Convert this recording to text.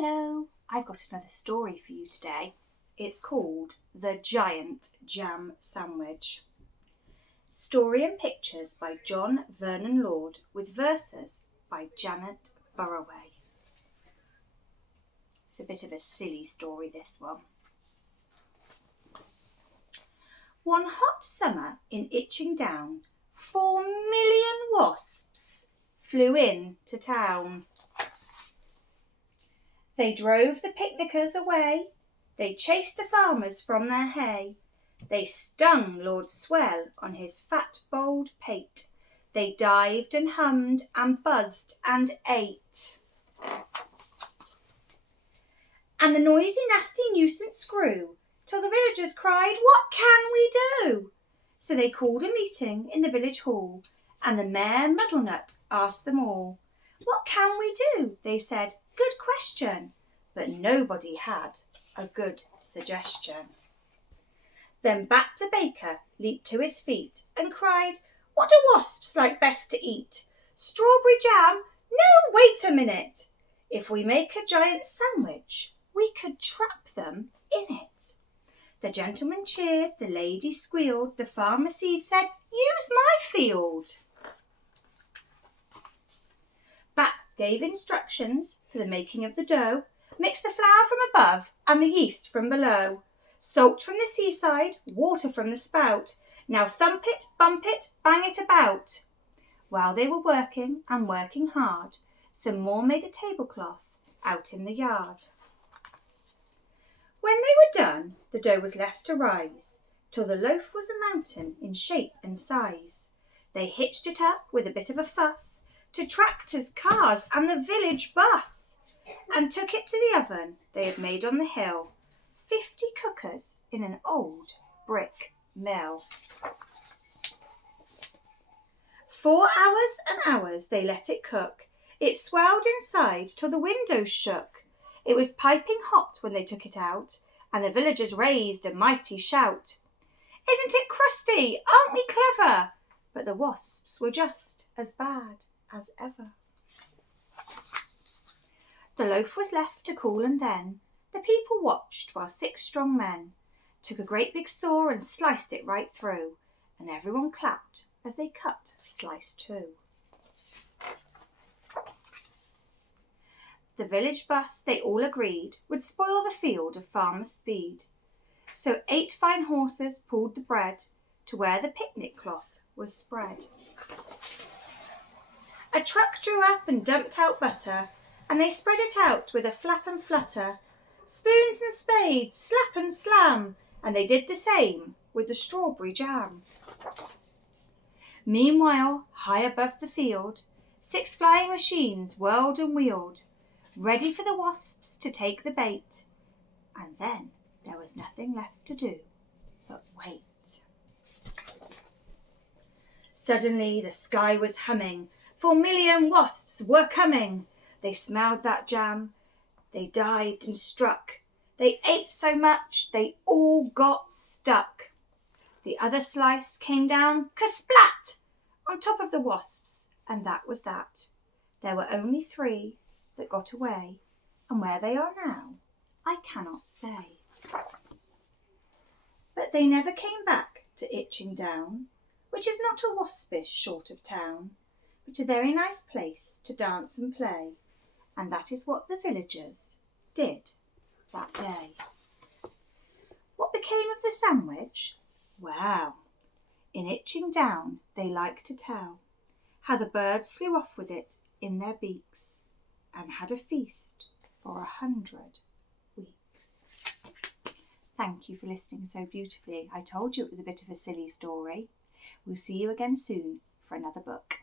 Hello, I've got another story for you today. It's called The Giant Jam Sandwich. Story and pictures by John Vernon Lord with verses by Janet Burroway. It's a bit of a silly story, this one. One hot summer in Itching Down, 4 million wasps flew in to town. They drove the picnickers away, they chased the farmers from their hay, they stung Lord Swell on his fat bold pate, they dived and hummed and buzzed and ate. And the noisy nasty nuisance grew, till the villagers cried, "What can we do?" So they called a meeting in the village hall, and the Mayor Muddlenut asked them all. "What can we do?" they said. "Good question." But nobody had a good suggestion. Then back the baker leaped to his feet and cried, "What do wasps like best to eat? Strawberry jam? No, wait a minute. If we make a giant sandwich, we could trap them in it." The gentleman cheered, the lady squealed, the pharmacy said, "Use my field." Bap gave instructions for the making of the dough. Mix the flour from above and the yeast from below. Salt from the seaside, water from the spout. Now thump it, bump it, bang it about. While they were working and working hard, some more made a tablecloth out in the yard. When they were done, the dough was left to rise, till the loaf was a mountain in shape and size. They hitched it up with a bit of a fuss to tractors, cars and the village bus, and took it to the oven they had made on the hill, 50 cookers in an old brick mill. 4 hours and hours they let it cook. It swelled inside till the windows shook. It was piping hot when they took it out, and the villagers raised a mighty shout. "Isn't it crusty? Aren't we clever?" But the wasps were just as bad as ever. The loaf was left to cool, and then the people watched while 6 strong men took a great big saw and sliced it right through, and everyone clapped as they cut slice 2. The village bus, they all agreed, would spoil the field of Farmer Speed. So 8 fine horses pulled the bread to where the picnic cloth was spread. A truck drew up and dumped out butter, and they spread it out with a flap and flutter. Spoons and spades, slap and slam, and they did the same with the strawberry jam. Meanwhile, high above the field, 6 flying machines whirled and wheeled, ready for the wasps to take the bait, and then there was nothing left to do but wait. Suddenly the sky was humming, 4 million wasps were coming. They smelled that jam, they dived and struck. They ate so much they all got stuck. The other slice came down kersplat on top of the wasps, and that was that. There were only 3 that got away, and where they are now, I cannot say. But they never came back to Itching Down, which is not a waspish sort of town, but a very nice place to dance and play, and that is what the villagers did that day. What became of the sandwich? Well, in Itching Down they like to tell how the birds flew off with it in their beaks and had a feast for 100 weeks. Thank you for listening so beautifully. I told you it was a bit of a silly story. We'll see you again soon for another book.